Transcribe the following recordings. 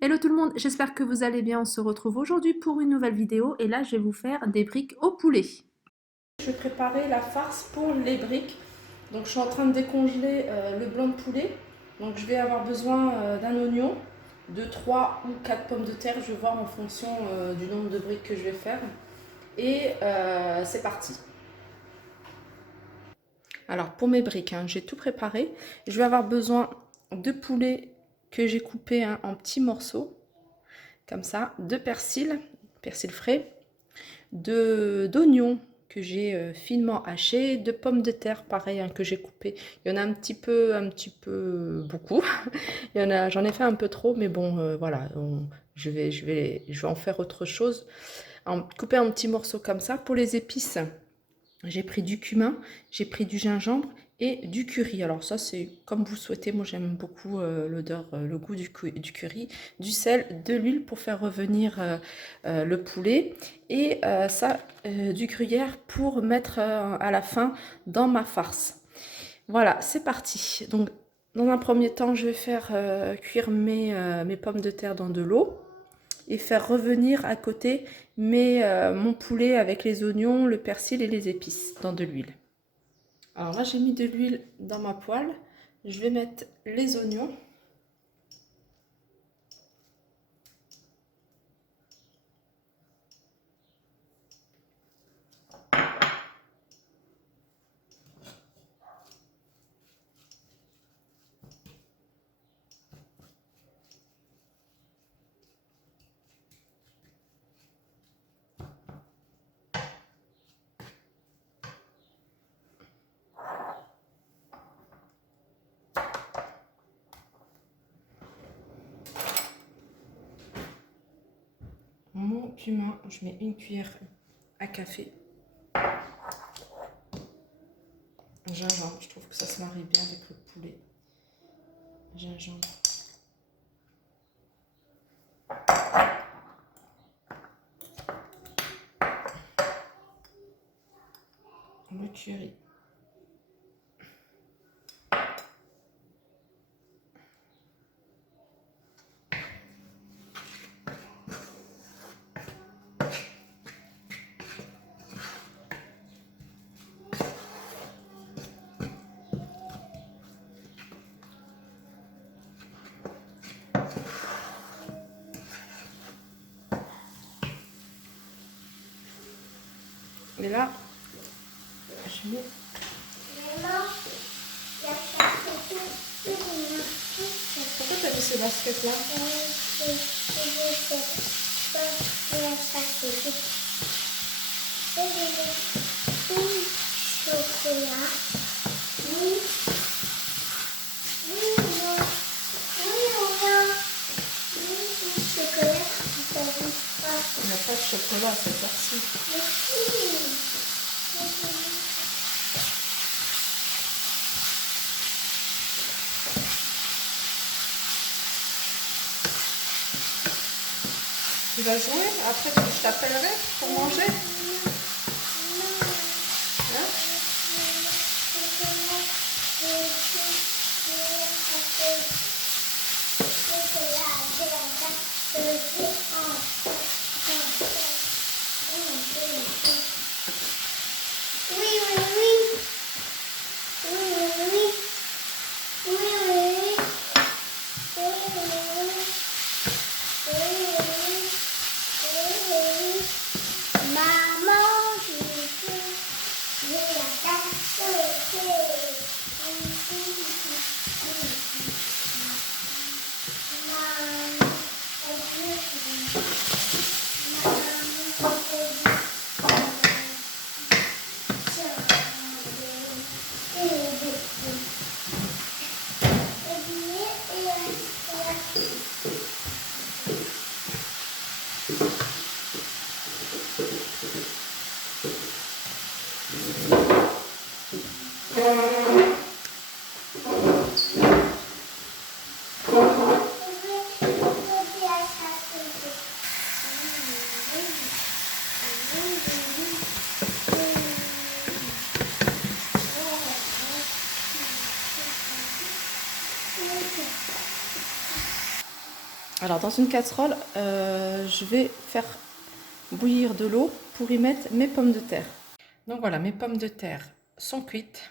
Hello tout le monde, j'espère que vous allez bien. On se retrouve aujourd'hui pour une nouvelle vidéo et là je vais vous faire des briques au poulet. Je vais préparer la farce pour les briques. Donc je suis en train de décongeler le blanc de poulet. Donc je vais avoir besoin d'un oignon, de 3 ou 4 pommes de terre, je vais voir en fonction du nombre de briques que je vais faire. Et c'est parti. Alors pour mes briques, hein, j'ai tout préparé. Je vais avoir besoin de poulet que j'ai coupé en petits morceaux. Comme ça, de persil frais, d'oignons que j'ai finement hachés, de pommes de terre pareil hein, que j'ai coupées. Il y en a un petit peu beaucoup. J'en ai fait un peu trop, mais bon, voilà, je vais en faire autre chose. Couper en petits morceaux comme ça. Pour les épices, j'ai pris du cumin, j'ai pris du gingembre et du curry. Alors ça c'est comme vous souhaitez, moi j'aime beaucoup l'odeur, le goût du curry, du sel, de l'huile pour faire revenir le poulet et du gruyère pour mettre à la fin dans ma farce. Voilà, c'est parti. Donc dans un premier temps je vais faire cuire mes pommes de terre dans de l'eau et faire revenir à côté mon poulet avec les oignons, le persil et les épices dans de l'huile. Alors là, j'ai mis de l'huile dans ma poêle. Je vais mettre les oignons. Mon cumin, je mets une cuillère à café. Gingembre, je trouve que ça se marie bien avec le poulet. Gingembre. Le curry. Et là, je mets... Pourquoi tu as mis ces baskets là? Il n'y a pas de chocolat à cette heure-ci. Tu vas jouer? Après, je t'appellerai pour manger? Hein? Alors dans une casserole, je vais faire bouillir de l'eau pour y mettre mes pommes de terre. Donc voilà, mes pommes de terre sont cuites.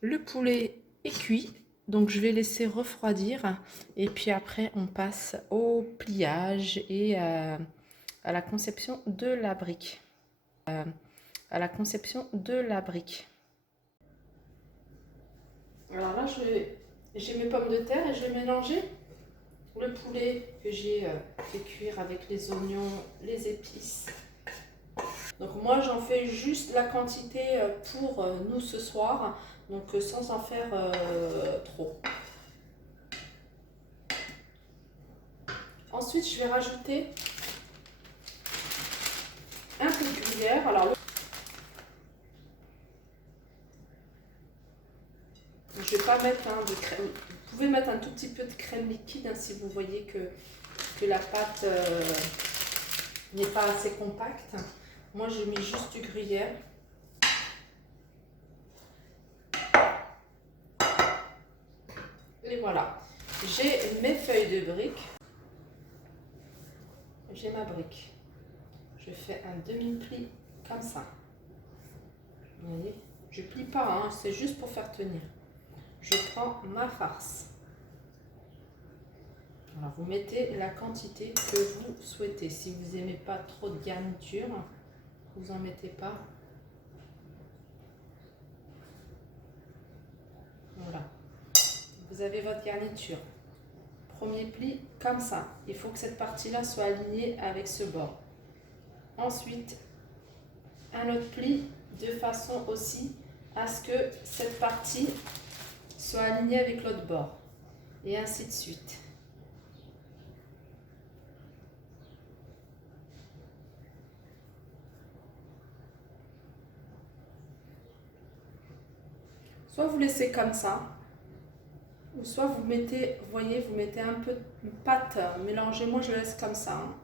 Le poulet est cuit, donc je vais laisser refroidir. Et puis après, on passe au pliage et à la conception de la brique. À la conception de la brique. Alors là, j'ai mes pommes de terre et je vais mélanger le poulet que j'ai fait cuire avec les oignons, les épices. Donc moi j'en fais juste la quantité pour nous ce soir, donc sans en faire trop. Ensuite je vais rajouter un peu de gruyère. Alors je ne vais pas mettre de crème. Vous pouvez mettre un tout petit peu de crème liquide si vous voyez que la pâte n'est pas assez compacte. Moi j'ai mis juste du gruyère. Et voilà, j'ai mes feuilles de briques. J'ai ma brique. Je fais un demi-pli comme ça. Vous voyez, je plie pas, hein, c'est juste pour faire tenir. Je prends ma farce. Alors vous mettez la quantité que vous souhaitez. Si vous n'aimez pas trop de garniture, vous en mettez pas. Voilà. Vous avez votre garniture. Premier pli comme ça. Il faut que cette partie-là soit alignée avec ce bord. Ensuite, un autre pli de façon aussi à ce que cette partie soit alignée avec l'autre bord. Et ainsi de suite. Soit vous laissez comme ça, ou soit vous mettez, vous voyez, vous mettez un peu de pâte mélangée. Moi, je laisse comme ça. Hein.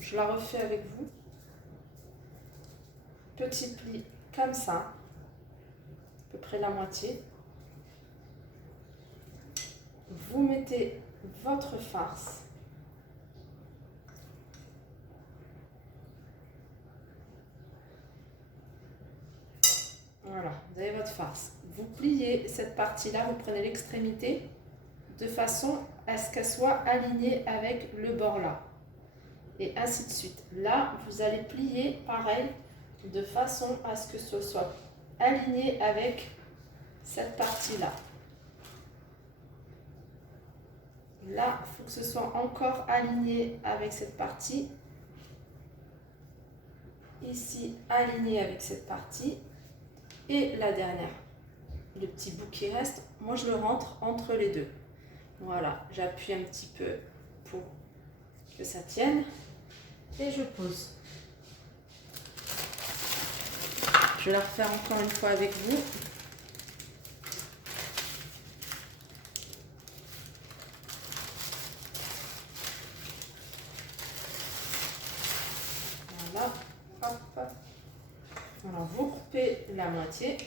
Je la refais avec vous. Petit pli comme ça, à peu près la moitié. Vous mettez votre farce. Voilà, vous avez votre farce. Vous pliez cette partie-là, vous prenez l'extrémité de façon à ce qu'elle soit alignée avec le bord là. Et ainsi de suite. Là, vous allez plier pareil, de façon à ce que ce soit aligné avec cette partie-là. Là, il faut que ce soit encore aligné avec cette partie. Ici, aligné avec cette partie. Et la dernière, le petit bout qui reste, moi je le rentre entre les deux. Voilà, j'appuie un petit peu pour que ça tienne et je pose. Je vais la refaire encore une fois avec vous. Voilà, hop, hop. Alors vous coupez la moitié.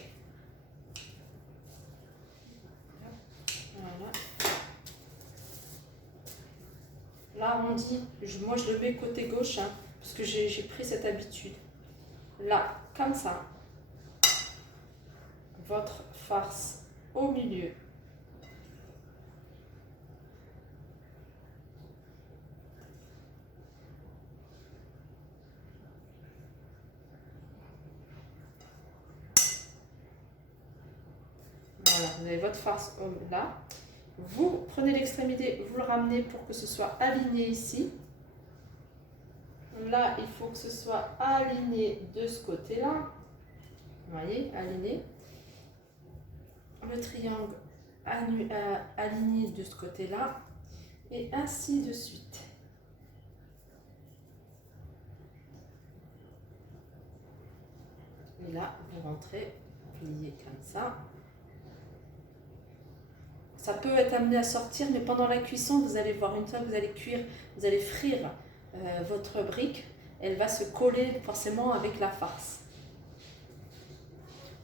Voilà. L'arrondi, moi je le mets côté gauche, hein, parce que j'ai pris cette habitude. Là, comme ça. Votre farce au milieu. Voilà, vous avez votre farce là. Vous prenez l'extrémité, vous le ramenez pour que ce soit aligné ici. Là, il faut que ce soit aligné de ce côté-là. Vous voyez, aligné. Le triangle aligné de ce côté-là. Et ainsi de suite. Et là, vous rentrez, plié comme ça. Ça peut être amené à sortir, mais pendant la cuisson, vous allez voir, une fois que vous allez cuire, vous allez frire votre brique, elle va se coller forcément avec la farce.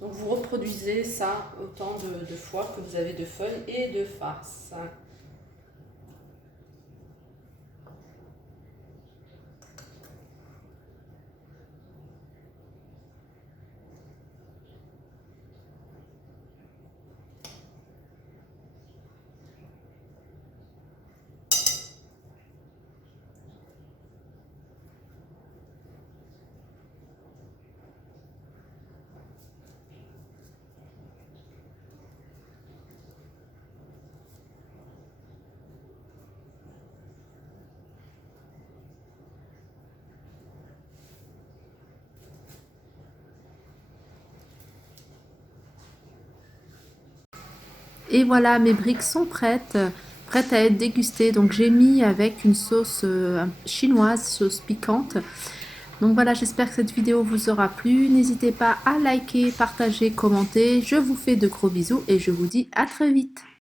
Donc vous reproduisez ça autant de fois que vous avez de feuilles et de farce. Et voilà, mes briques sont prêtes, prêtes à être dégustées. Donc j'ai mis avec une sauce chinoise, sauce piquante. Donc voilà, j'espère que cette vidéo vous aura plu. N'hésitez pas à liker, partager, commenter. Je vous fais de gros bisous et je vous dis à très vite.